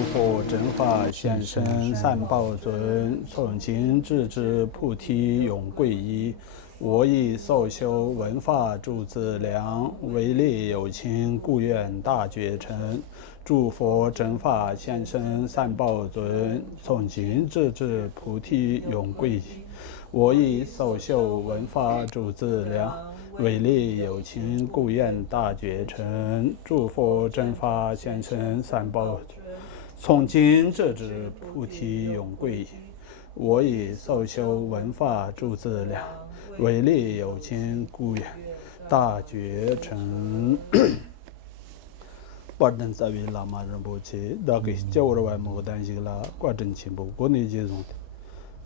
佛正法现身三宝尊，从今直至菩提永皈依。我以受修闻法诸资粮，为利有情，故愿大觉成。诸佛正法现身三宝尊，从今直至菩提永皈依。我以受修闻法诸资粮，为利有情，故愿大觉成。诸佛正法现身三宝尊，从今直至菩提永皈依。我以受修闻法诸资粮，为利有情，故愿大觉成。quả trần sa vi la ma ren bo che da ge jiao ro wa mo dan ji la quả trần qin bo guo ni ji zong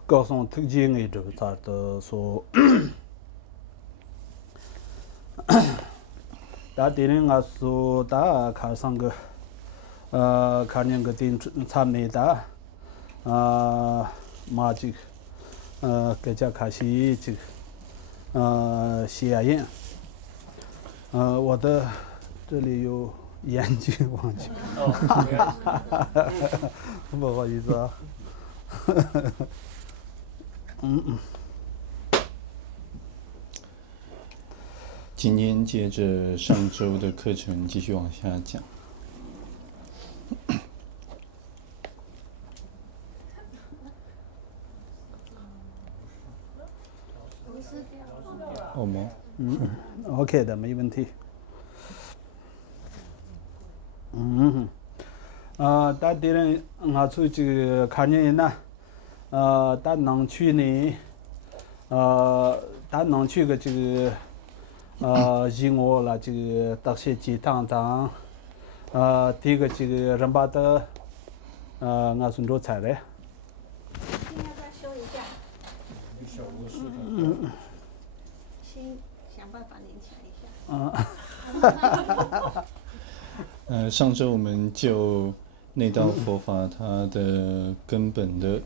ge song tu ji ngai zhe za de so da de ne nga su da ka sang ge ka nian ge din cham ne da ma ji ge jia ka xi ji xi ya yin 我的这里有眼睛忘记不好意思啊今天接着上周的课程继续往下讲。好吗？OK 的，没问题。大敌人我出去看见呢，大能去呢，大能去个这个英国了，这个大些鸡汤汤，第一个这个人把的，我顺着菜嘞。现在再修一下。小卧室先想办法连起来一下。上周我们就内道佛法它的根本的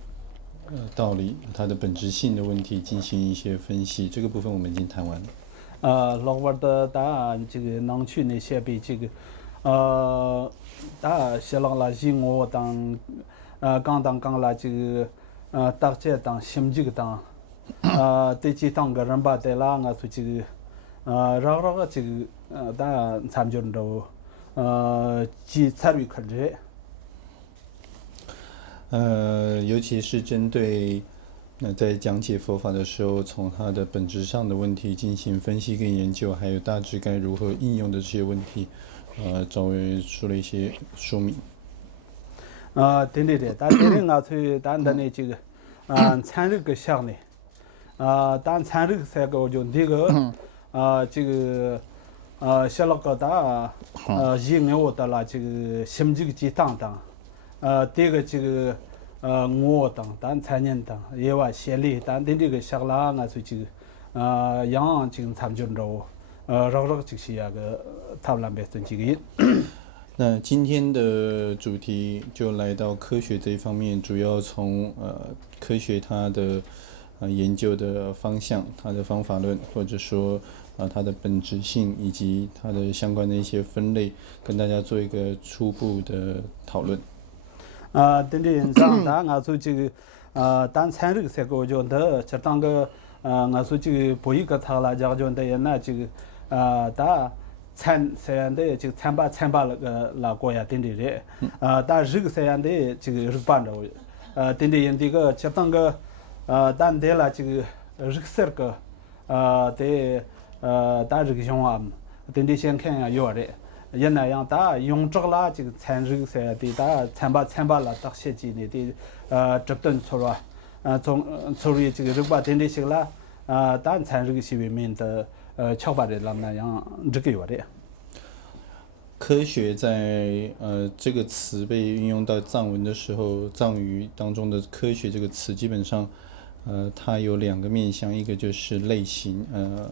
道理，它的本质性的问题进行一些分析，这个部分我们已经谈完了。老外的答案这个能去那些比这个答写了了英国当刚了这个大家当心这个当对这当个人把的啦我说这个绕个这个答参照着去参与考虑。尤其是针对在讲解佛法的时候，从它的本质上的问题进行分析跟研究，还有大致该如何应用的这些问题，赵伟说了一些说明。对，但是我去单单的这个参与个项呢，但参与三个就这个这个写了个大应用的了这个心这个鸡蛋蛋。第一个这个我当但参年当也话先例但这个下拉我说这个样这个参照着绕这些个讨论别这几个人。那今天的主题就来到科学这一方面，主要从科学它的研究的方向、它的方法论，或者说它的本质性以及它的相关的一些分类，跟大家做一个初步的讨论。等着上当我说这个当参这个三个就的，就当个我说这个不一个他了，就的那这个打参三的这个参巴那个那国家等着的，打这个三的这个日本着，等着人这个就当个当的了这个日三个的打这个情况，等着先看下有的。也那样大用这个啦，这个参与噻的大参巴了，到现在呢的这顿出来，从于这个日本等的些啦，但参与个些方面的巧法的那样这个有的。科学在这个词被运用到藏文的时候，藏语当中的科学这个词基本上它有两个面向，一个就是类型，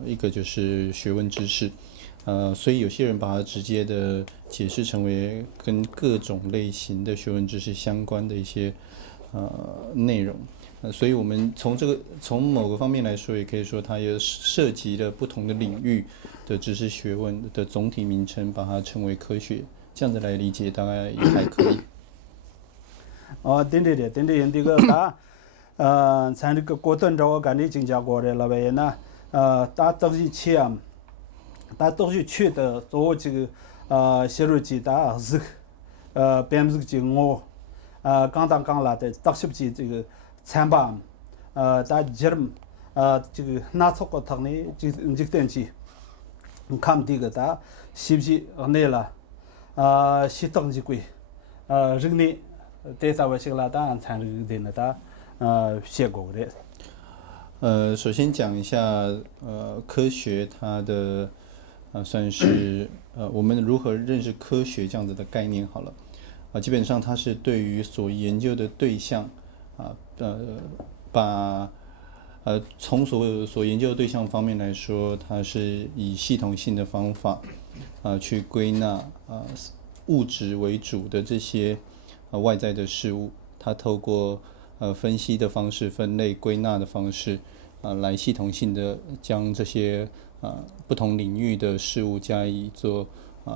一个就是学问知识。所以有些人把它直接的解释成为跟各种类型的学问知识相关的一些内容。所以我们从某个方面来说，也可以说它也涉及了不同的领域的知识学问的总体名称，把它称为科学。这样子来理解，大概也还可以。对的，这个咱这个过段着我干的经加过的了呗呢，他都是钱，他都是去的做这个写入机的是5%刚来的80几这个参吧，他节这个拿出过他呢这点机，看这个他是不是那了是等级贵，人呢对他们是了他参与的呢他写过的。首先讲一下科学它的算是我们如何认识科学这样子的概念好了。基本上它是对于所研究的对象从所研究的对象方面来说，它是以系统性的方法去归纳物质为主的这些外在的事物，它透过分析的方式、分类归纳的方式来系统性的将这些不同领域的事物加以做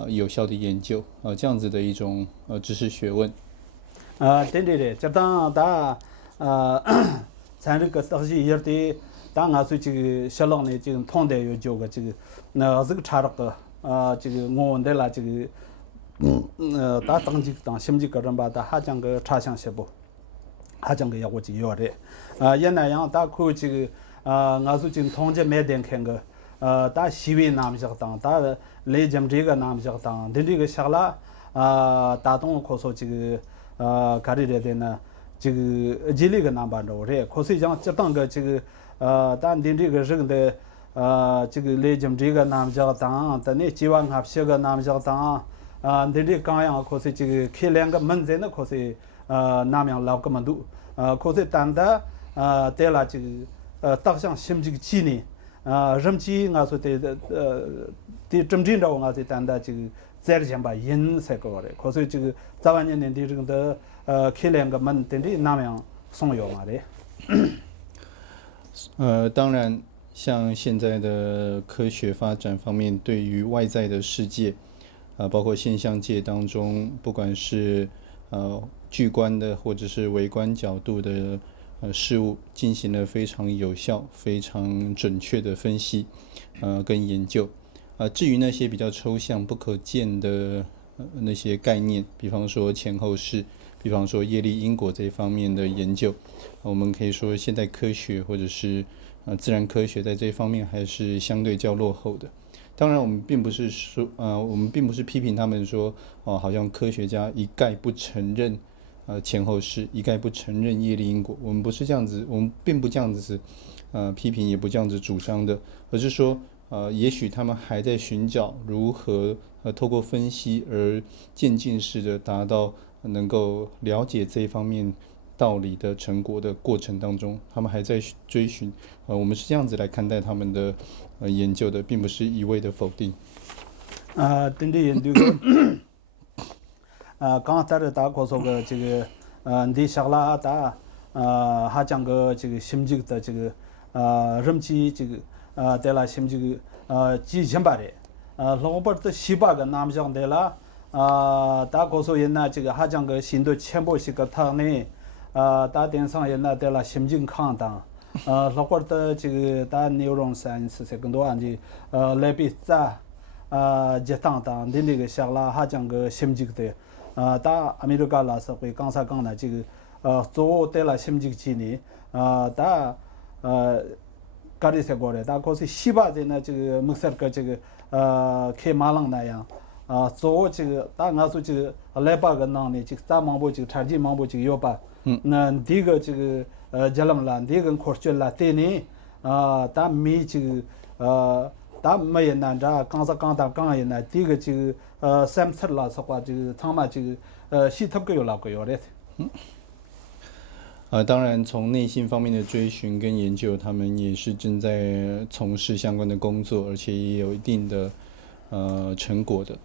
有效的研究这样子的一种知识学问。对，这当咱这个东西也得，当俺说这个小浪呢，这个通的有教个这个，那这个查那个这个我们的啦这个，打当几当什么几个人吧，打还讲个查详些不，还讲个要我就要的，也那样打可这个俺说这个通的买点看个，打西北南边当，打来咱们这个南边当，对这个下了打东可说这个搞的的呢。这个这里个南半州的，可是讲这当个这个但的这个人的这个来咱们这个南边当，但那几万还些个南边当的这刚样可是这个开两个门在那可是南边老个门都可是但的带了这个当上新这个几年人机我说的真正的我说但的这个在这前吧因才搞的，可是这个早晚年的这个的。开两个门，等于那样送药嘛的。当然，像现在的科学发展方面，对于外在的世界，包括现象界当中，不管是巨观的或者是微观角度的事物，进行了非常有效、非常准确的分析，跟研究。至于那些比较抽象、不可见的那些概念，比方说前后世。比方说业力因果这一方面的研究，我们可以说现代科学或者是自然科学在这一方面还是相对较落后的。当然，我们并不是批评他们说好像科学家一概不承认前后世，一概不承认业力因果。我们不是这样子，我们并不这样子批评，也不这样子主张的，而是说也许他们还在寻找如何透过分析而渐进式的达到。能够了解这一方面道理的成果的过程当中，他们还在追寻。我们是这样子来看待他们的研究的，并不是一味的否定。对的研究刚才的大哥说个这个你想了打还讲个这个心机的这个人机这个带了心机几千把的老板的西巴个南上的了。大多数人呢，这个还讲个新的全部是个汤呢，大电商人呢，带了心情康当，老过的这个大牛肉山是更多案的，来比在接当的那个下拉还讲个心情的，大美国啦社会刚才讲的这个做带了心情几年，大搞的些过来，大可是西巴的呢，这个目前个这个开马浪那样。做这个，大俺说这个来把个囊呢，这个咱忙不这个产地忙不这个要把，那第一个这个加冷了，第一个科学了，对呢，咱没这个咱没人难着，刚才刚打刚人呢，第一个这个三次了，是话这个他们这个系统个有哪个要的。当然，从内心方面的追寻跟研究，他们也是正在从事相关的工作，而且也有一定的。成果的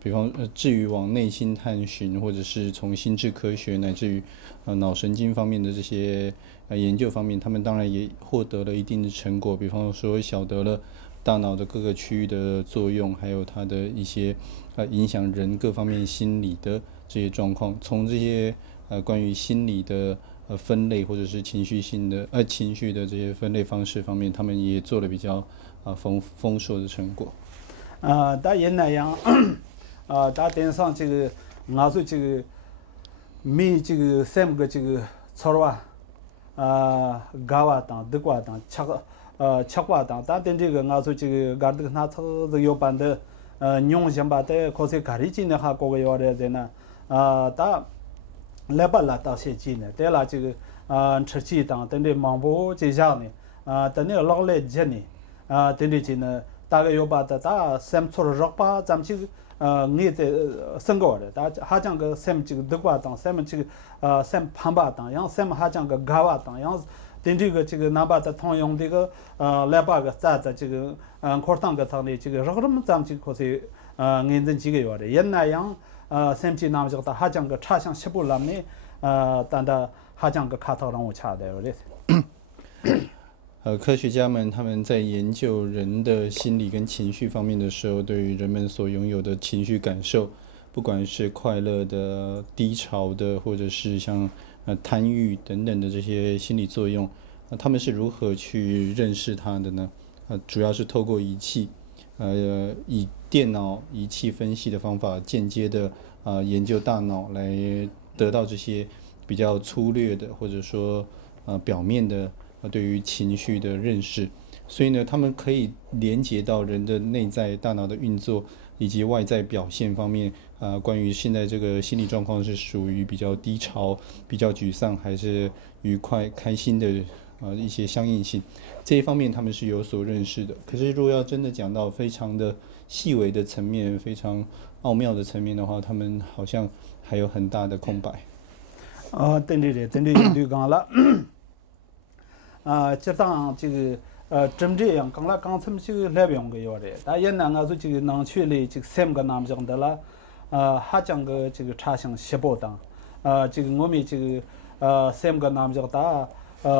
比方至于往内心探寻，或者是从心智科学乃至于脑神经方面的这些研究方面，他们当然也获得了一定的成果。比方说晓得了大脑的各个区域的作用，还有它的一些影响人各方面心理的这些状况。从这些关于心理的分类或者是情绪的这些分类方式方面，他们也做了比较丰硕的成果。大옛날 양 다电上这个我说这个米这个三个这个草가와 당 득와 당 척과 당 다된这个我说这个가르드 나 처저 요반的뇽점바데 코세 가리지네 하고 요래 되나 다 레발라 다 세지네 대라这个吃鸡当等的忙不这下呢等的老来接呢等的这呢大概有把的大三错热巴咱们这个你在生活的大哈讲个三这个德国当三这个三旁巴当然三哈讲个嘎瓦当然等这个哪把的通用这个来把个在这个扩当个当的这个热么咱们这个可是认真几个月的옛날 양三这那么这个哈讲个差向西部那么但的哈讲个卡头让我查的了科学家们他们在研究人的心理跟情绪方面的时候，对于人们所拥有的情绪感受，不管是快乐的、低潮的，或者是像贪欲等等的这些心理作用，他们是如何去认识它的呢？主要是透过仪器，以电脑仪器分析的方法，间接的研究大脑来得到这些比较粗略的，或者说表面的。对于情绪的认识，所以呢，他们可以连接到人的内在大脑的运作以及外在表现方面，关于现在这个心理状况是属于比较低潮、比较沮丧，还是愉快、开心的一些相应性，这一方面他们是有所认识的。可是，如果要真的讲到非常的细微的层面、非常奥妙的层面的话，他们好像还有很大的空白。等讲了。这当这个真这样，刚才这个来用个要的，但也能说这个能去的这个三个那么讲的了，还讲个这个差向西部当，这个我们这个三个那么讲的，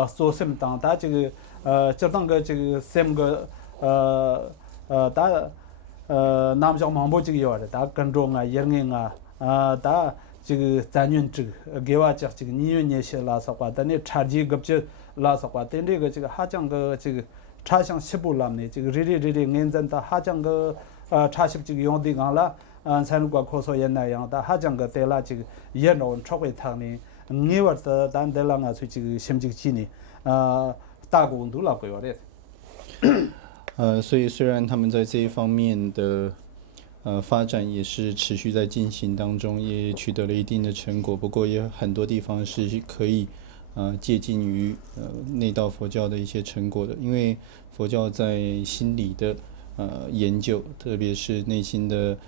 做什么当，但这个这当个这个三个那么讲忙不这个要的，但跟踪啊、演员啊，但这个咱人这个给我讲这个你那些拉萨话，但你差几个就。拉萨话，但这个哈讲个这个差向西部那呢，这个认真的哈讲个差西这个用的讲了，才如果科学也那样的哈讲个在了这个也能超过他呢，你话的但在了我说这个心这个几呢，大工都拉过来的。所以虽然他们在这一方面的发展也是持续在进行当中，也取得了一定的成果，不过也有很多地方是可以。借鉴于内道佛教的一些成果的，因为佛教在心理的研究，特别是内心的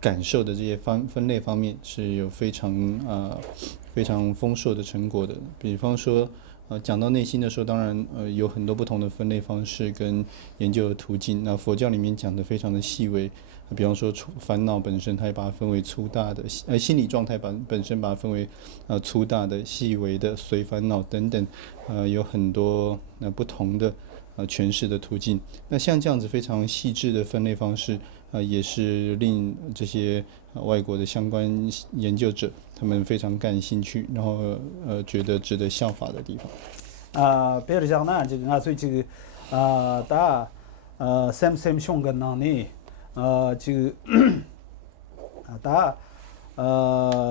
感受的这些分类方面是有非常丰硕的成果的。比方说讲到内心的时候，当然有很多不同的分类方式跟研究的途径。那佛教里面讲的非常的细微。比方说烦恼本身，它也把它分为粗大的，心理状态本身把它分为粗大的、细微的、随烦恼等等，有很多不同的诠释的途径。那像这样子非常细致的分类方式，也是令这些外国的相关研究者他们非常感兴趣，然后觉得值得效法的地方。比如讲呢，这个所以这个三兄跟那呢。这个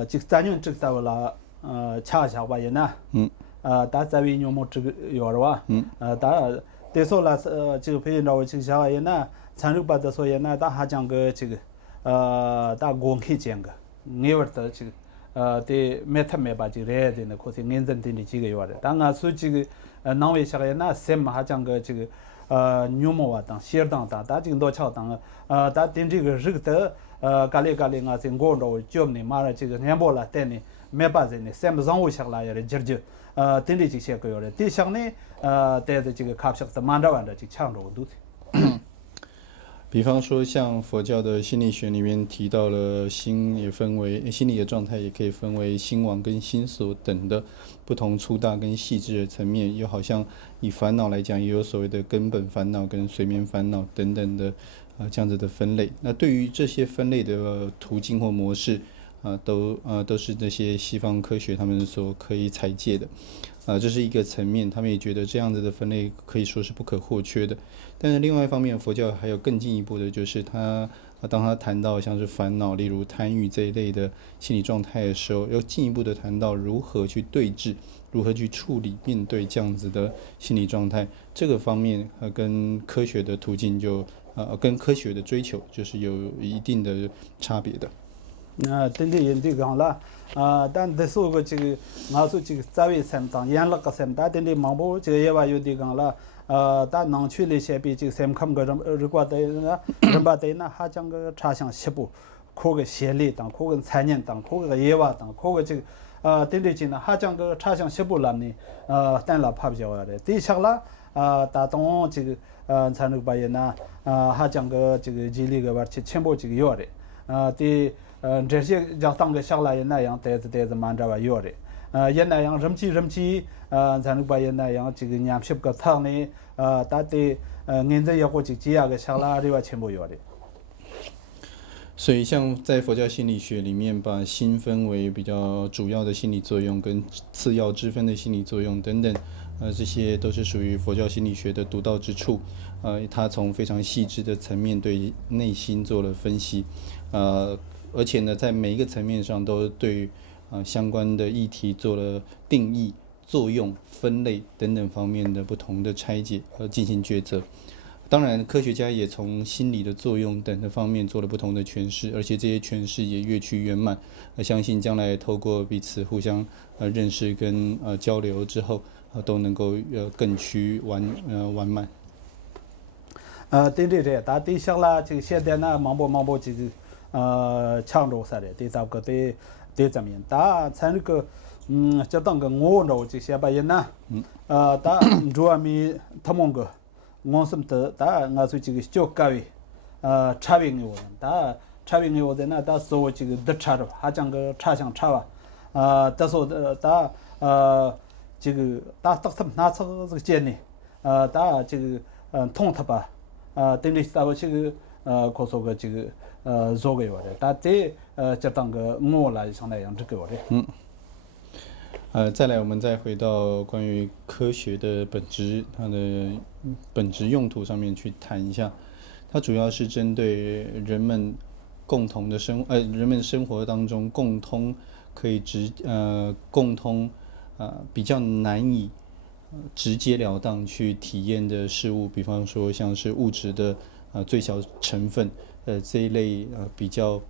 这个咱人这个到了查下吧也呢，大在为牛么这个有了哇，大得说了这个培养到这个下也呢，参入把的说也呢，大还讲个这个大公开讲个，你玩的这个的没他没把这个来的呢，可是认真的几个月的，当然说这个南外下也呢，什么还讲个这个。牛毛啊，当鞋当，大这个多巧当大顶这个日的咖喱啊，在广州叫呢，马上这个年包了，但呢没把这呢，三不上午下来也是解决，顶的这些个了，第三呢，带着这个卡上的满着完的这强弱都是。比方说，像佛教的心理学里面提到了心也分为心理的状态，也可以分为心王跟心所等的不同粗大跟细致的层面。又好像以烦恼来讲，也有所谓的根本烦恼跟随眠烦恼等等的这样子的分类。那对于这些分类的途径或模式，都是这些西方科学他们所可以采借的，这是一个层面，他们也觉得这样子的分类可以说是不可或缺的。但是另外一方面，佛教还有更进一步的，就是当他谈到像是烦恼，例如贪欲这一类的心理状态的时候，要进一步的谈到如何去对治，如何去处理面对这样子的心理状态。这个方面跟科学的途径跟科学的追求就是有一定的差别的。等于人哋讲啦，但这说个这个，我说这个早一三当演了个三，但等于忙不这个也话有的讲啦，但能去那些比这个三看个人如果在那人把在那还讲个差项西部，可个协力当，可个参年当，可个也话当，可个这个等于今呢还讲个差项西部了呢，但了怕不着的，第下啦，打动这个参那个把人呐，还讲个这个激励个话去全部这个要的，第。这些叫当个下来那样带着慢着吧有的，也那样人气，咱们把也那样这个年十个汤呢，大体现在要过几样个下来的话全部有的。所以像在佛教心理学里面，把心分为比较主要的心理作用跟次要之分的心理作用等等，这些都是属于佛教心理学的独到之处。它从非常细致的层面对内心做了分析，而且呢，在每一个层面上都对相关的议题做了定义、作用、分类等等方面的不同的拆解和进行抉择。当然，科学家也从心理的作用等的方面做了不同的诠释，而且这些诠释也越趋圆满。相信将来透过彼此互相认识跟交流之后，都能够更趋完满。对，大体上啦，这个现在呢，忙不这个。强弱啥的，对这个对怎么样？他参那个就当个我弄这些吧人呐，他主要米他们个，我什么的，他我说这个教教育，差别有的，他差别有的呢，他说这个得差的，还讲个差相差吧，他说他这个他他拿出这个建议，他这个通他吧，等于他这个可说个这个。做给我的，但这就当个我来上来样这个我的。再来，我们再回到关于科学的本质，它的本质用途上面去谈一下。它主要是针对人们共同的人们生活当中共通可以共通比较难以直截了当去体验的事物，比方说像是物质的最小成分。这一类比较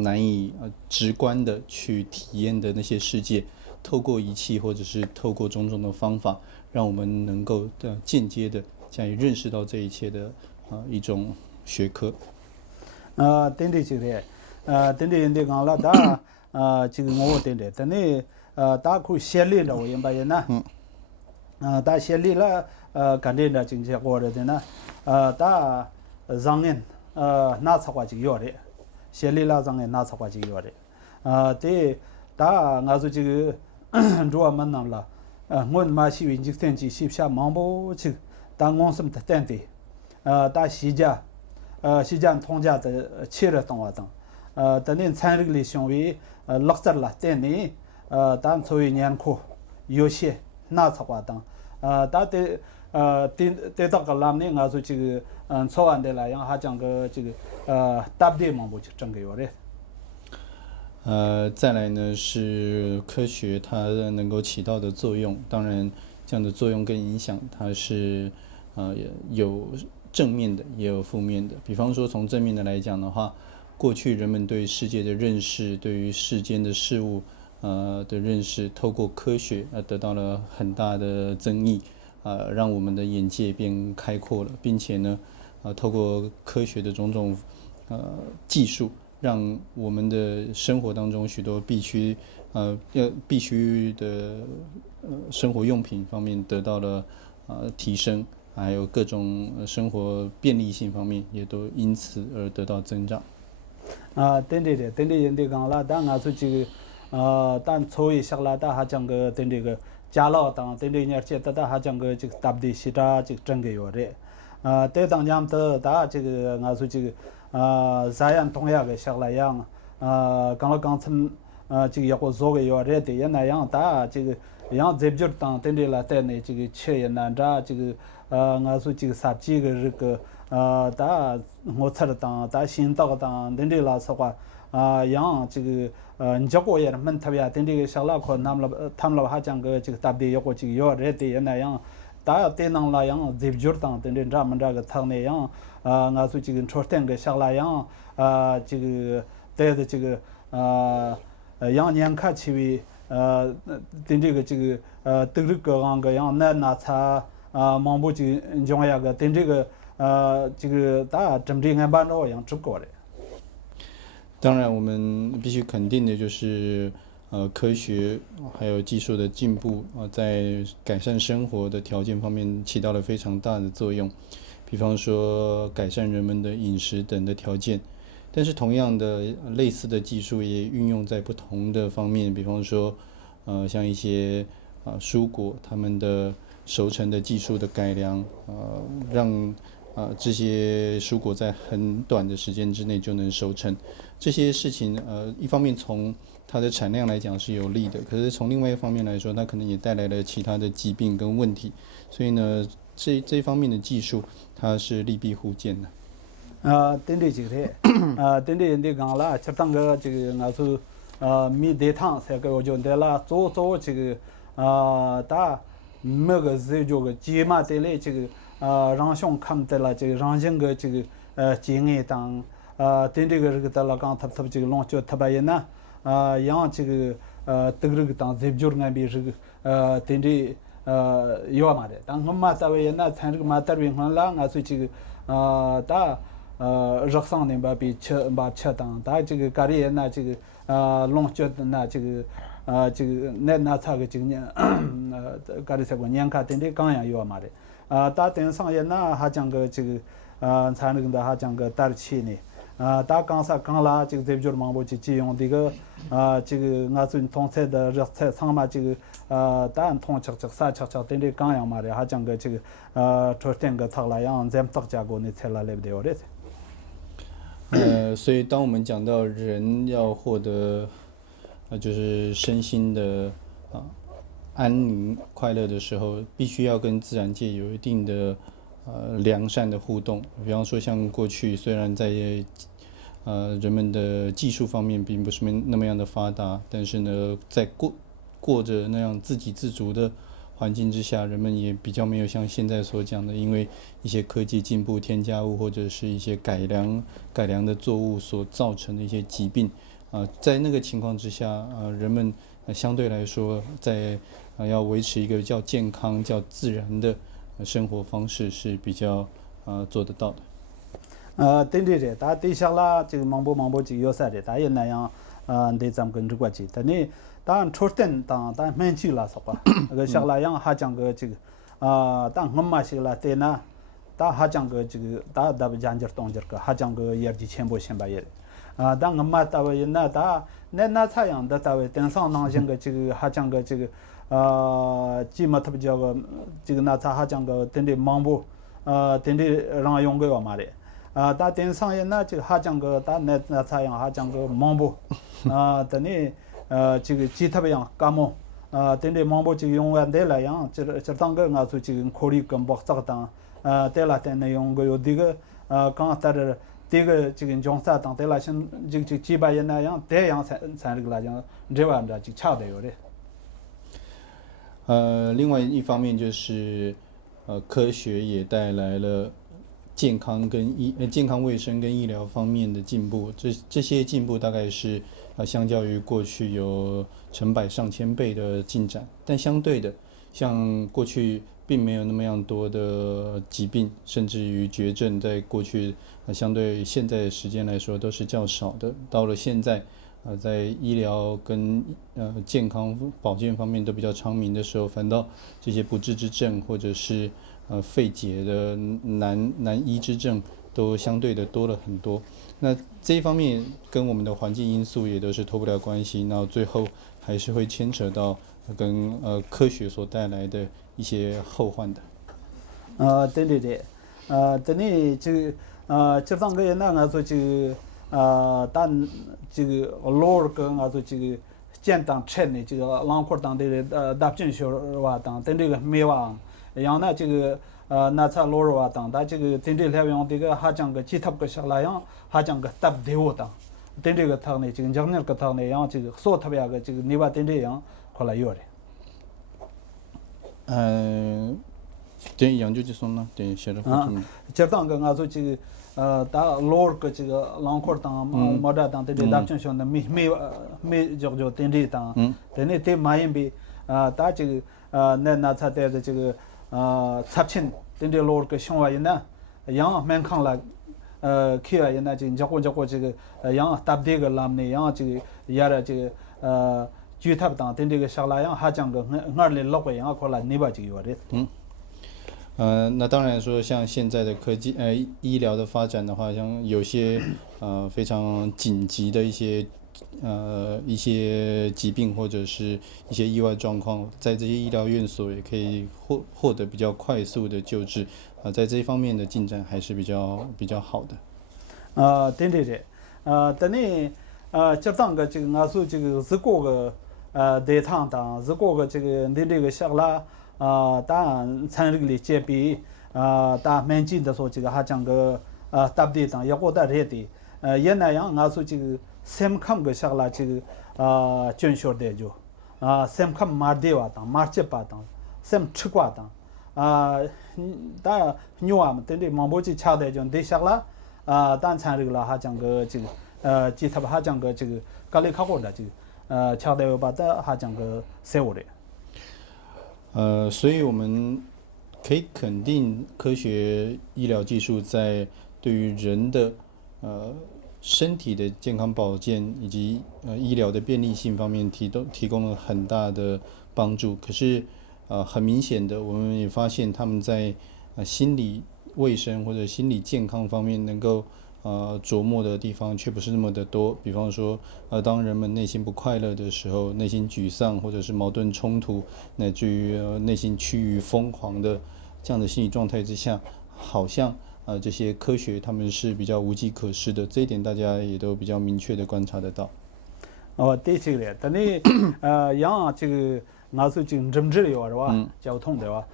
难以直观的去体验的那些世界，透过仪器或者是透过种种的方法，让我们能够间接的加以认识到这一切的一种学科。对这个，对人家讲了，他这个我对的，但你他可以先例了，我应该呢，他先例了，肯定的经济过来的呢，他让人。拿出过去要的，先例了上的拿出过去要的，对，他我说这个主要么能了，我嘛是为这天气是下忙不去，但我什么的等的，他西家通家的切了动啊等，等你参与的行为落实了，等你但作为年课有些拿出过等，他的。对到个南呢，我说这个草案的来样，还讲个这个搭配嘛，不就整个有的。再来呢是科学它能够起到的作用，当然这样的作用跟影响，它是有正面的，也有负面的。比方说从正面的来讲的话，过去人们对世界的认识，对于世间的事物的认识，透过科学得到了很大的增益。让我们的眼界变开阔了，并且呢，透过科学的种种技术，让我们的生活当中许多必须的生活用品方面得到了提升，还有各种生活便利性方面也都因此而得到增长。对人家讲了，但我说这个但作为下来，他还讲个对这个。加老当对对年纪大还讲个这个搭配西扎这个整个有的，对当年的大这个我说这个咱样同样个下来样，刚了刚从这个要过做个要热的也那样大这个样这就当等的了在那这个吃也难着这个我说这个啥几个这个大我猜的当大新到当等的了说话样这个你叫过也们特别等这个小老可他们还讲个这个大的要过这个要热的也那样大对能了样这就当等的咱们这个他那样我说这个说等个小了样这个带的这个样年看起为等这个等这个样那才忙不就讲呀个等这个大真正俺办着样足够的。当然，我们必须肯定的就是，科学还有技术的进步在改善生活的条件方面起到了非常大的作用。比方说，改善人们的饮食等的条件。但是，同样的类似的技术也运用在不同的方面，比方说，像一些蔬果，它们的熟成的技术的改良，让这些蔬果在很短的时间之内就能熟成。这些事情一方面从它的产量来讲是有利的，可是从另外一方面来说，它可能也带来了其他的疾病跟问题。所以呢，这方面的技术它是利弊互见的。等的这个等的你讲了，就当个这个我说米得汤才给我讲的了，做这个大每个是这个起码得来这个让兄看得了这个让人个这个经验当等这个得了刚他这个弄就特别呢让这个得这个当这就俺比这个等的要嘛的，当我们单位呢参这个嘛单位上了，我说这个大热上的吧比吃当，大这个家里呢这个弄就那这个这个那差个今年家里这个年卡等的刚样要嘛的大等上也那还讲个这个参那个的还讲个大气呢。大刚啦，这个这就是忙不去借用这个这个我说通菜的热菜厂嘛，这个大通吃三吃等的刚样嘛的，还讲个这个出点个他那样咱们大家过呢才来不了的。所以当我们讲到人要获得就是身心的安宁快乐的时候，必须要跟自然界有一定的良善的互动。比方说像过去虽然在人们的技术方面并不是那么样的发达，但是呢在过着那样自给自足的环境之下，人们也比较没有像现在所讲的因为一些科技进步添加物或者是一些改良的作物所造成的一些疾病在那个情况之下人们相对来说在要维持一个较健康较自然的生活方式是比较做得到的。对的，大对象啦，这个忙不这个有啥的，大也那样得咱们跟着过去。但你当出点当没去了是吧？那个像那样还讲个这个当我们些了对呢，大还讲个这个大不讲究动这个，还讲个也的全部先把也当我们单位那大那这样的单位顶上那些个这个还讲个这个基本特别叫个这个那他还讲个等的忙不等的让用个嘛的。大顶上也那这个还讲个大那这样还讲个忙不等你这个基特别样干么等你忙不这个用完得了样这当个我说这个考虑跟不这个当得了等你用个有这个刚才的这个这个讲啥当得了像这几百年那样这样才这个来讲这玩意儿就差的有的。另外一方面就是科学也带来了健康卫生跟医疗方面的进步，这些进步大概是相较于过去有成百上千倍的进展，但相对的，像过去并没有那么样多的疾病，甚至于绝症，在过去相对现在的时间来说都是较少的。到了现在在医疗跟健康保健方面都比较昌明的时候，反倒这些不治之症或者是肺结的难医之症都相对的多了很多。那这一方面跟我们的环境因素也都是脱不了关系，然后最后还是会牵扯到跟科学所带来的一些后患的。对，等你这个这当个那我说这个但这个老跟啊，这个简单吃的这个浪块当的大进修哇当，等这个没哇，然后呢这个那才老哇当，但这个等这来用这个还讲个其他个下来样，还讲个搭的我当，等这个汤呢，这个讲那个汤呢，然后这个说特别个这个你话等这样，后来有的。对，杨就说呢，对，写着。这当个俺说这个打老个这个浪块当毛扎当，这里大进修的没就等这当，等你得买一笔打这个那才带的这个插钱，等这老个想法人呢，样蛮看了去啊人呢这叫过这个样搭这个拉呢样这个也了这个具体当等这个下来样还讲个俺的老个样过来你把这个有的。那当然说，像现在的科技医疗的发展的话，像有些非常紧急的一些疾病或者是一些意外状况，在这些医疗院所也可以获得比较快速的救治，在这一方面的进展还是比较好的。对，等你这当个这个俺说这个是过个对趟当是过个这个你这个下拉。当然参与里这边当蛮近的说这个还讲个搭的当也过得热的也那样俺说这个先看个下来这个捐学的就先看马的话当马这把当先吃过当当牛啊嘛等的忙不起吃的就得下来当参与了还讲个这个其他还讲个这个咖喱烤过的这个吃的把的还讲个食物的。所以我们可以肯定，科学医疗技术在对于人的身体的健康保健以及医疗的便利性方面提供了很大的帮助。可是很明显的，我们也发现他们在心理卫生或者心理健康方面能够琢磨的地方却不是那么的多。比方说当人们内心不快乐的时候，内心沮丧或者是矛盾冲突，乃至于内心趋于疯狂的这样的心理状态之下，好像这些科学他们是比较无计可施的，这一点大家也都比较明确的观察得到。对这个，但你像这个俺说这个政治的是吧，交通的吧。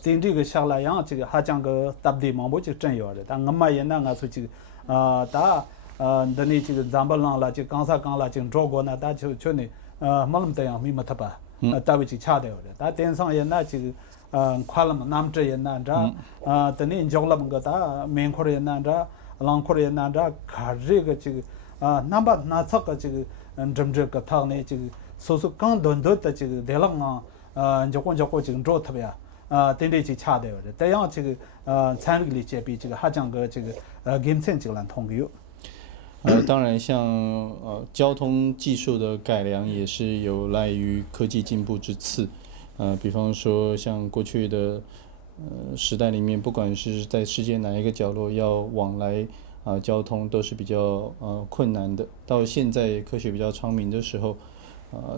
对这个下来样这个还讲个搭的忙不就真有的，但俺们也那俺说这个等你这个咱们浪了就刚才讲了就中国呢，但就呢没那么多样没么特吧，单位就恰的有的，但电商也那这个快了嘛，南这也那着等你交了么个大面块也那着，浪块也那着，看这个这个那把那这个这个政治个他呢这个说刚多的这个电浪就光这个做特别。等这去恰的有的，这样这个参与里这边这个还讲个这个检测这个来通过。当然像交通技术的改良也是有赖于科技进步之赐。比方说像过去的时代里面，不管是在世界哪一个角落要往来交通都是比较困难的。到现在科学比较昌明的时候，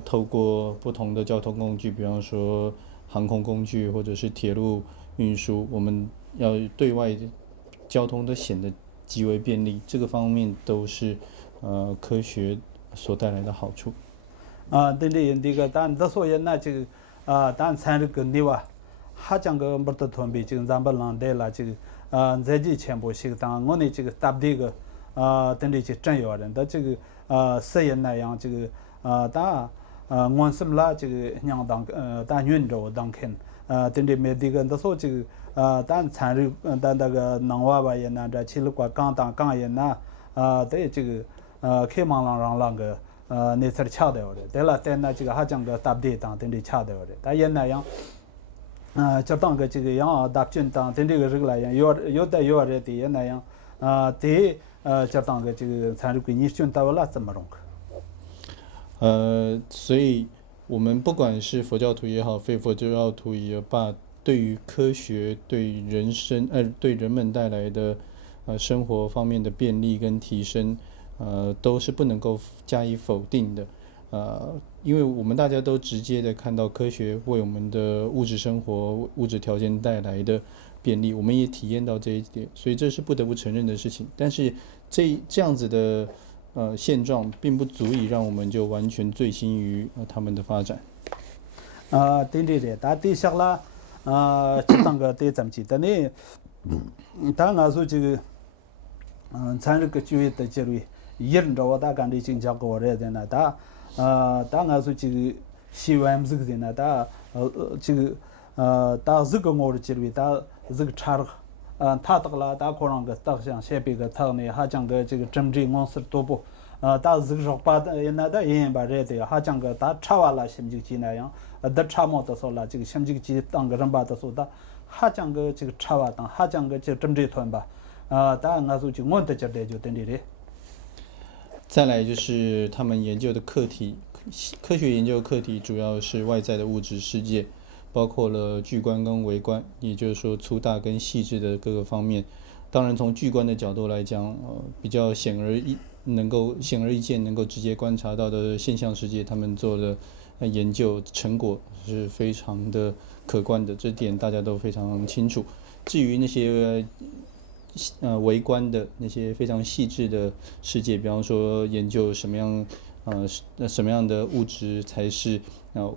透过不同的交通工具，比方说航空工具或者是铁路运输，我们要对外交通都显得极为便利，这个方面都是科学所带来的好处。对这个但这所以那这个但参与跟你哇，还讲个不得同比，这个咱们浪带了这个在这全部是当我呢这个搭这个等这些真有人的这个实验那样这个当我什么啦这个娘当当运动当看等这没这个那说这个当参与当那个农娃娃也那这其实过刚当刚也那对这个开忙让那个那才恰的的，对了，但那这个还讲个搭的当等这恰的的，但也那样这当个这个样搭军当等这个这个来样有的也那样对这当个这个参与给你选到了怎么弄？所以我们不管是佛教徒也好，非佛教徒也罢，对于科学、对人生、对人们带来的生活方面的便利跟提升，都是不能够加以否定的。因为我们大家都直接的看到科学为我们的物质生活、物质条件带来的便利，我们也体验到这一点，所以这是不得不承认的事情。但是这样子的现状，并不足以让我们就完全醉心于他们的发展。对对对，但对象啦，就当个对咱们记得呢，当俺说这个，参这个就业的结论，一人着我大干的经常过来的呢，当俺说这个希望这个的呢，这个这个我的结论，这个差了。他这个啦，可能个像下边个他呢，还讲个这个政治公司多不，这个说把那也把这的，还讲个差完了心就记那样，差么的说了，这个心就记当个人把的说的，还讲个这个差完当，还讲个这政治团吧，俺说就我的这的就等着的。再来就是他们研究的课题，科学研究课题主要是外在的物质世界。包括了巨观跟微观，也就是说粗大跟细致的各个方面。当然，从巨观的角度来讲，比较显而易见，能够直接观察到的现象世界，他们做的研究成果是非常的可观的，这点大家都非常清楚。至于那些微观的那些非常细致的世界，比方说研究什么样的物质才是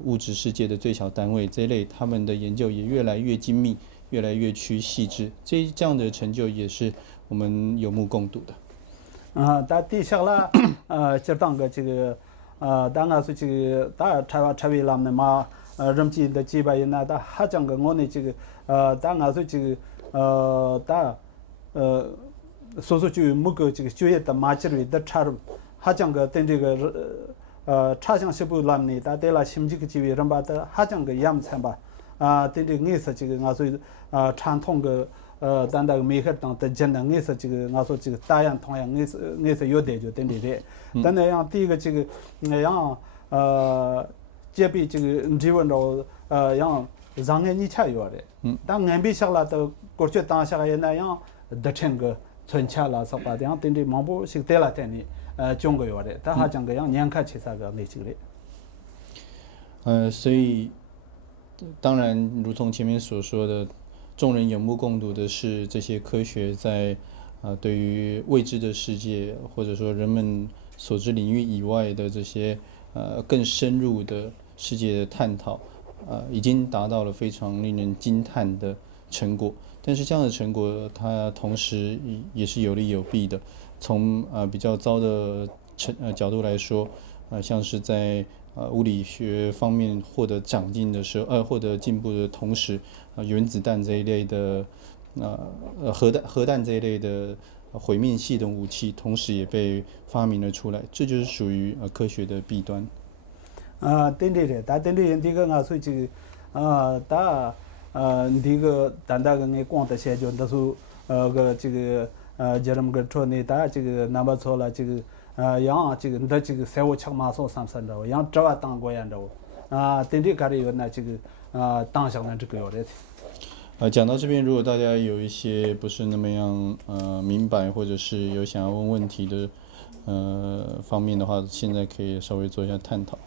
物质世界的最小单位，这一类他们的研究也越来越精密，越来越趋细致，这样的成就也是我们有目共睹的。但底下啦，就当个这个，当俺说这个，差别了的嘛，人家的几百人那，还讲个我呢这个，当俺说这个，说就某个这个就业的马基里的差入，还讲个等这个差项是不làm呢，但对了心这个机会人把的还讲个样子吧，等这个艺术这个俺说传统个但那个美国当的简单艺术这个俺说这个大样同样艺术有点就等这的，但那样第一个这个那样这边这个基本着样让人你吃药的，但俺比下来的过去当下也那样的成个存钱了是吧？这样等这忙不是对了等你。中国有的，但还讲个样年看其他个那几个所以当然，如同前面所说的，众人有目共睹的是这些科学在对于未知的世界，或者说人们所知领域以外的这些更深入的世界的探讨，已经达到了非常令人惊叹的成果。但是这样的成果，它同时也是有利有弊的。从比较糟的角度来说，像是在物理学方面获得长进的时候，获得进步的同时，原子弹这一类的核弹这一类的毁灭系统武器，同时也被发明了出来，这就是属于科学的弊端。对的，但对的这个俺说这个这个单个俺光的些就那时候个这个저런 그 초네다 지금 남아서라 지금 양 지금 더 지금 세워 착마서 삼선다 양 저와 땅 고양다 땡디 가리요 나 지금当下的这个有的。讲到这边，如果大家有一些不是那么样明白，或者是有想要问问题的方面的话，现在可以稍微做一下探讨。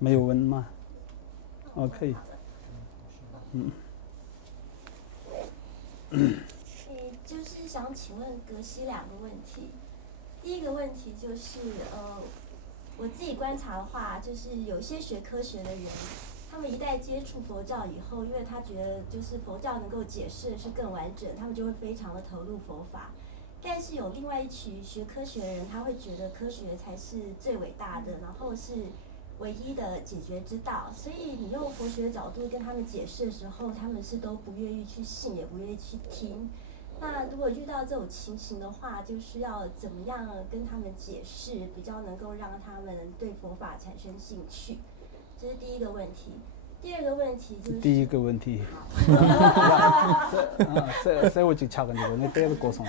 没有问吗？可以。就是想请问格西两个问题。第一个问题就是我自己观察的话，就是有些学科学的人，他们一旦接触佛教以后，因为他觉得就是佛教能够解释的是更完整，他们就会非常的投入佛法。但是有另外一群学科学的人，他会觉得科学才是最伟大的，然后是唯一的解决之道，所以你用佛学的角度跟他们解释的时候，他们是都不愿意去信，也不愿意去听。那如果遇到这种情形的话，就是要怎么样跟他们解释，比较能够让他们对佛法产生兴趣？这是第一个问题。第二个问题就是。第一个问题。세워직차가 이거 내 때도 고성.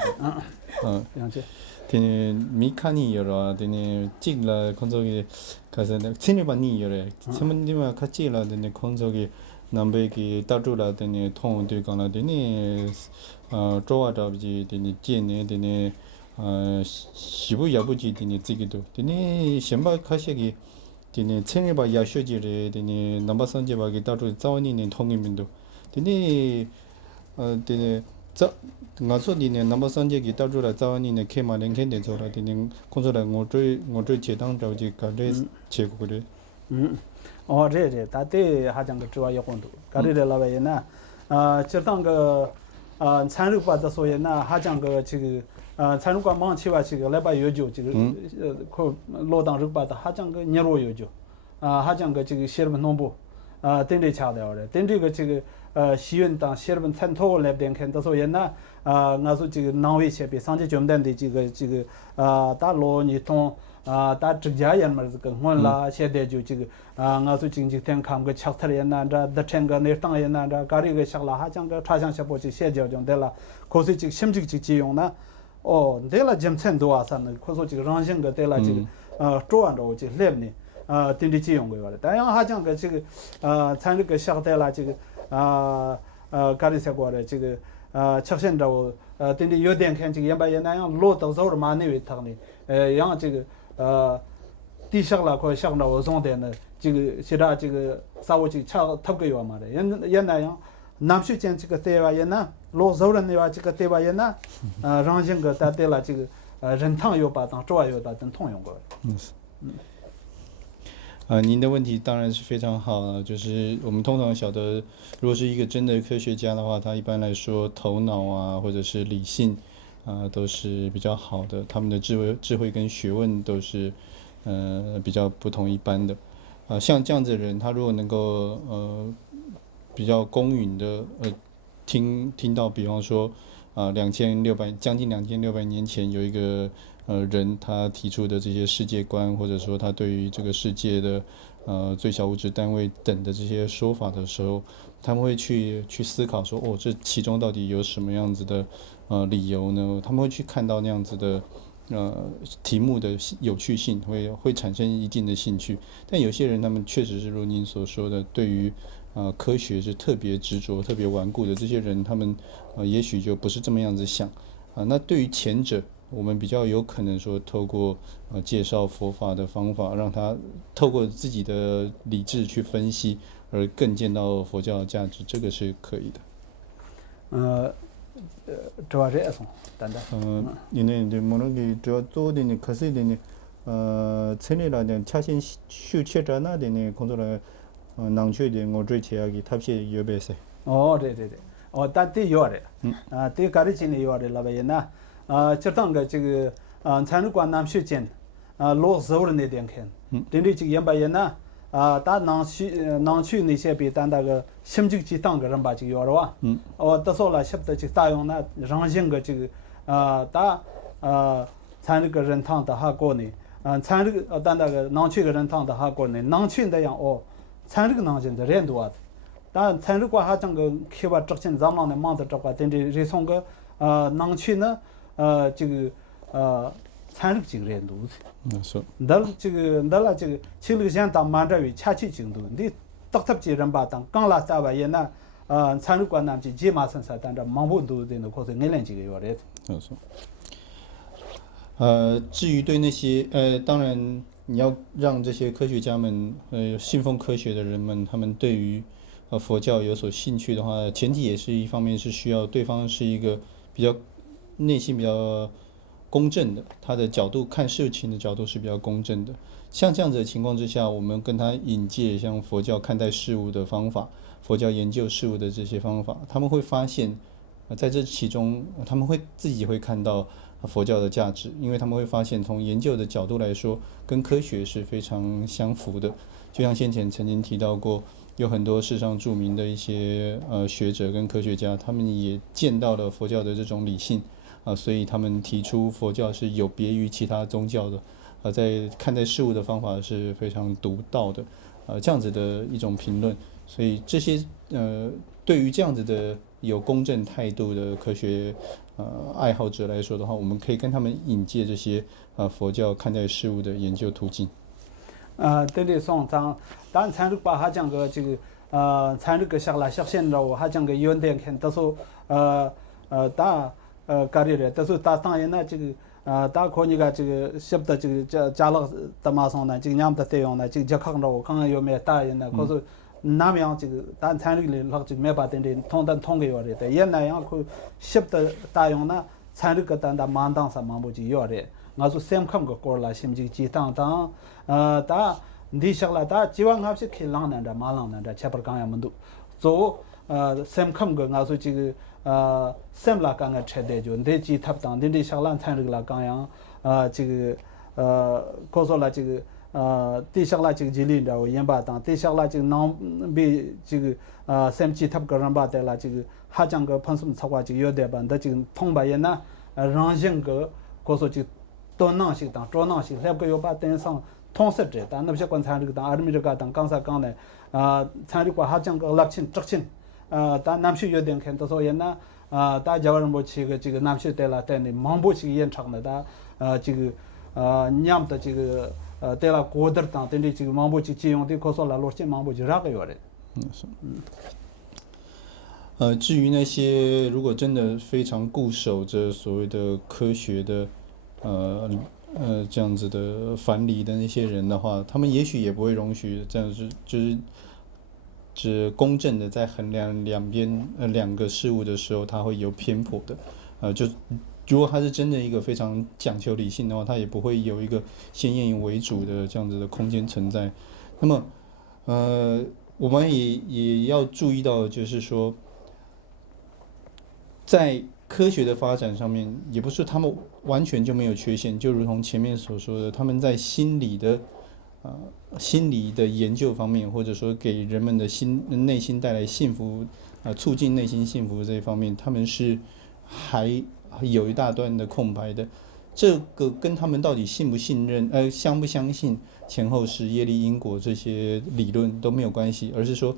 양재. 되네 미카니 여러 되네 찍라 건조기 가서 친일반니 여러 친문님과 같이 라 되네 건조기 남백이 따주라 되네 통 되거나 되네 좋아잡지 되네 제네 되네 시부 야부지 되네 찍기도 되네 신발 가시기 되네 친일바 야쇼지를 되네 남바선제바기 따주 자원이는 통임인도 근데 근데 자 ngaso number sanje ki tarjura zawani ne khema len khen de zora dine konsola ngotoi chedang jawji ka le chego kore re tate hajang ge zwa yakondu kare de la ba yana chirtang ge参入吧的所以那hajang ge 这个参入过忙起吧这个来吧有就这个可落当日吧的hajang ge年罗有就hajang ge 这个写了农部等着查的了等这个这个西运当写了参透来边看的所以那我说这个南威些比上届卷单的这个大罗你通大直家人嘛这个我啦现在就这个我说经济天看个吃特人呐这的成个那当人呐这家里个下啦还讲个查想下波这些叫讲的了可是这个心这个基用呢对了节程度啊啥呢可说这个让性个对了这个做完了这来呢定的基用个了但是还讲个这个参这个下带了这个家里些过的这个出现着定的有点看这个原来那样落到手了嘛那位他呢让这个地下了可想到我送的呢这个现在这个啥我就差特个有嘛的原来样南水间这个对吧呢落手了那话这个对吧呢让这个带了这个人汤有把当主要有把等通用过您的问题当然是非常好了，就是我们通常晓得，如果是一个真的科学家的话，他一般来说头脑啊或者是理性都是比较好的，他们的智慧跟学问都是比较不同一般的像这样子的人，他如果能够比较公允的听到，比方说将近2600年前有一个人他提出的这些世界观，或者说他对于这个世界的最小物质单位等的这些说法的时候，他们会去思考说这其中到底有什么样子的理由呢？他们会去看到那样子的题目的有趣性，会产生一定的兴趣。但有些人他们确实是如您所说的，对于科学是特别执着、特别顽固的，这些人他们也许就不是这么样子想那对于前者，我们比较有可能说透过介绍佛法的方法，让他透过自己的理智去分析，而更见到佛教的价值，这个是可以的。这玩意儿等等。이네 이제 뭐는 저 조디니 가서디니 천이라는 차신 슈체잖아 되네 controle 낭취된 거를 제약이 탑시 여배세. 네. 다들 요래. 대 가르치는 요래 라바이나. 저당가 지금 산후관 남슈전 로서울에 대한 캔. 근데 지금 연바이나 다 낭취那些比咱那个心经几当个人把这个有了哇到时候了现在这大用那让性个这个大参这个人堂的哈过呢参这个咱那个囊区个人堂的哈过呢囊区的样参这个囊区的人多啊但参这个哈整个开发之前咱们的忙的这个等这从个囊区呢这个参这个几个人多是那这个其实现在慢着为恰去程度你特别人把当刚拉下吧也那参与过那些几马身上但这忙不多的那可是年几个月的至于对那些当然你要让这些科学家们信奉科学的人们他们对于佛教有所兴趣的话，前提也是一方面是需要对方是一个比较内心比较公正的，他的角度看事情的角度是比较公正的。像这样子的情况之下，我们跟他引介像佛教看待事物的方法，佛教研究事物的这些方法，他们会发现在这其中他们会自己会看到佛教的价值，因为他们会发现从研究的角度来说跟科学是非常相符的。就像先前曾经提到过，有很多世上著名的一些学者跟科学家，他们也见到了佛教的这种理性所以他们提出佛教是有别于其他宗教的在看待事物的方法是非常独到的这样子的一种评论。所以这些对于这样子的有公正态度的科学爱好者来说的话，我们可以跟他们引介这些佛教看待事物的研究途径。对的，上当然参与把他讲个这个参与个下来实现了，他讲个有点看，到时候大搞的，到时候大当然呢这个大可你个这个写的这个加了的马上呢，这个伢们的内容呢，这个就看到我刚刚有没大人呢，可是 남양 지금 단 찬릭을 럭지 매바된데 통단 통계 요래 때 옛날에 그 10대 다용나 찬릭 단다 만당사 만보지 요래 ngazu semkham ko korla simji ji tang tang ta ndishakla ta jiwang hapsi khilang nan da malang nan da chapar kang ya mandu zo semkham ko ngazu ji semla kang ga chede jo nde ji thap tang ndi shaklan chan rig la kang yang ji ko so la ji ti shakla ji jili da yen ba tang ti shakla ji nang bi ji sem ji thap ga ran ba de la ji ha jang ge phonsum chwa ji yo de ban da ji thong ba yen na rang jing ge ko so ji多囊性当着囊性，那个要把登上通识者，但那些观察这个当阿米这个当刚才讲的参与过还讲个立亲执亲，但南区有点看，到时候也那大家人不去个这个南区带了带的忙不去延长的，这个娘的这个带了国德当等的这个忙不去借用的，可说了罗些忙不去啥个有的。至于那些如果真的非常固守着所谓的科学的。这样子的反理的那些人的话，他们也许也不会容许这样就是只公正的在衡量两个事物的时候，他会有偏颇的。就如果他是真的一个非常讲求理性的话，他也不会有一个先验为主的这样子的空间存在。那么，我们也要注意到，就是说，在科学的发展上面，也不是他们完全就没有缺陷，就如同前面所说的，他们在心理的研究方面，或者说给人们的内心带来幸福，促进内心幸福这一方面，他们是还有一大段的空白的。这个跟他们到底信不信任，相不相信前后世、业力因果这些理论都没有关系，而是说。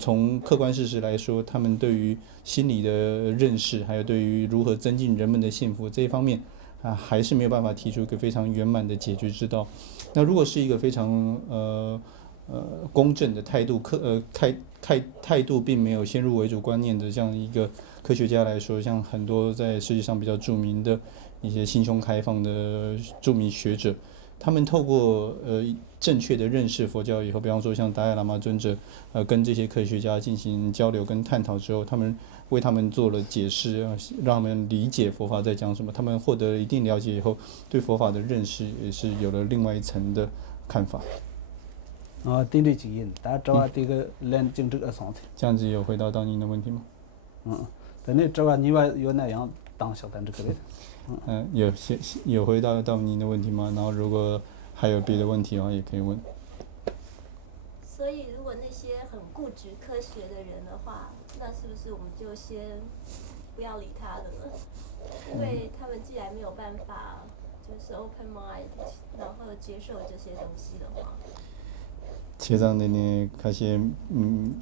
从客观事实来说，他们对于心理的认识，还有对于如何增进人们的幸福这一方面，还是没有办法提出一个非常圆满的解决之道。那如果是一个非常公正的态度，态度并没有先入为主观念的这样一个科学家来说，像很多在世界上比较著名的一些心胸开放的著名学者。他们透过正确的认识佛教以后，比方说像达赖喇嘛尊者跟这些科学家进行交流跟探讨之后，他们为他们做了解释，让他们理解佛法在讲什么。他们获得了一定了解以后，对佛法的认识也是有了另外一层的看法。定力基因，大家知道这个练精这个上去。这样子有回答到您的问题吗？但你知道你话有那样当小单这个的。有回答到您的问题吗？然后如果还有别的问题的话，也可以问。所以，如果那些很固执科学的人的话，那是不是我们就先不要理他的了？因为他们既然没有办法就是 open mind， 然后接受这些东西的话。최장내내 가시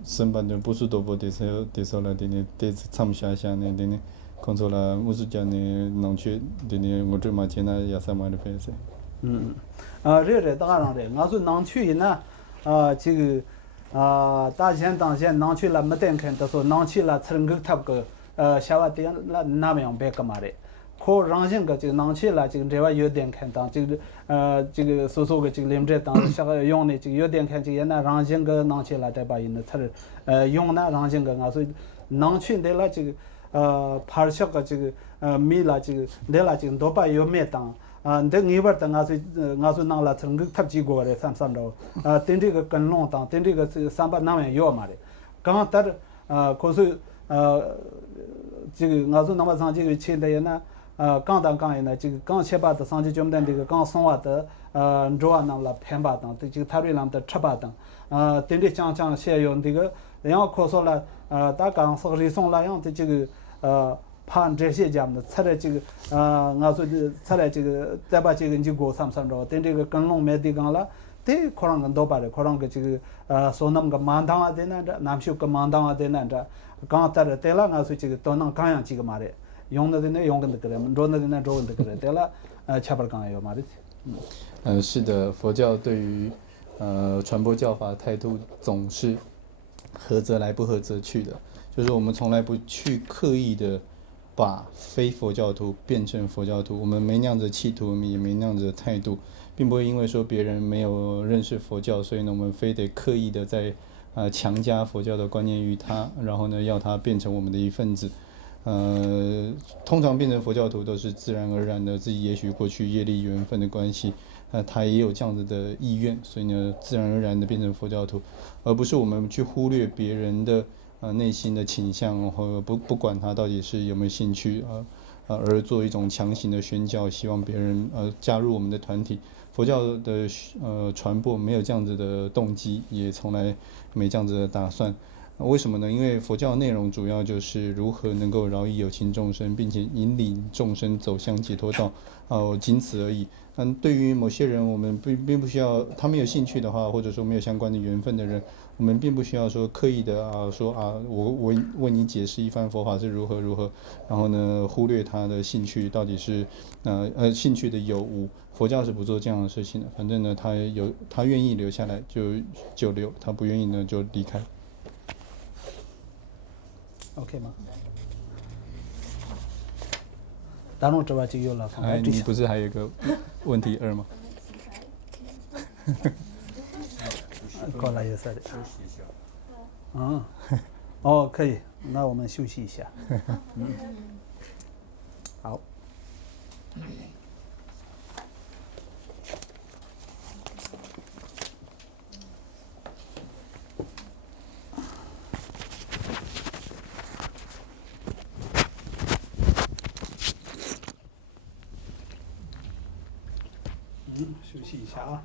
선반들 부수도보 대서라 되네 대서 참샤샤네 되네 konsola 무수자네 농취 되네 모두 마치나 야사마르 페세热当然的我说能去呢这个大前当前能去了没得看都说能去了成个他个下瓦点了那么样别干嘛的可让人个这个能去了这个这外有点看当这个这个所个这个临着当下个用的这个有点看这个那让人个能去了再把人的词用那让人个我说能去的了这个파르샤 가 지금 미라 지금 내가 지금 도바 요메당 근데 이버다 가서 나라 정극 탑지고 그래 삼삼로 텐디가 건롱당 텐디가 삼바 나면 요 말에 강타 고수 지금 가서 나마 상지를 치는데나 강당 강이나 지금 강 셰바다 상지 좀 된데 강 송와다 조아나라 펜바당 지금 타리람다 쳐바당 텐디 장장 셰용디가然后可说了大刚说里送了样的这个判这些讲的出来这个我说出来这个再把这个你过三着等这个跟龙没地讲了对可能跟多把的可能个这个说那么个mandang啊的那着南修个mandang啊的那着刚才的对了我说这个都能刚样几个嘛的用的呢用的个人做的呢做的个人对了差不多刚有嘛的是的佛教对于传播教法态度总是合则来不合则去的就是我们从来不去刻意的把非佛教徒变成佛教徒我们没那样子企图我们也没那样子的态度并不会因为说别人没有认识佛教所以呢我们非得刻意的在强加佛教的观念于他，然后呢要他变成我们的一份子。通常变成佛教徒都是自然而然的，自己也许过去业力缘分的关系，他也有这样子的意愿，所以呢自然而然的变成佛教徒，而不是我们去忽略别人的内心的倾向，和不管他到底是有没有兴趣而做一种强行的宣教，希望别人加入我们的团体。佛教的传播没有这样子的动机，也从来没这样子的打算。为什么呢？因为佛教内容主要就是如何能够饶益有情众生，并且引领众生走向解脱道，仅此而已。对于某些人，我们并不需要，他们有兴趣的话，或者说没有相关的缘分的人，我们并不需要说刻意的说我为你解释一番佛法是如何如何，然后呢忽略他的兴趣到底是兴趣的有无。佛教是不做这样的事情的，反正呢他愿意留下来就留，他不愿意呢就离开。OK 吗？大众之外就有了。你不是还有一个问题2吗？过来有事的。休息一下。可以，那我们休息一下。好。休息一下啊。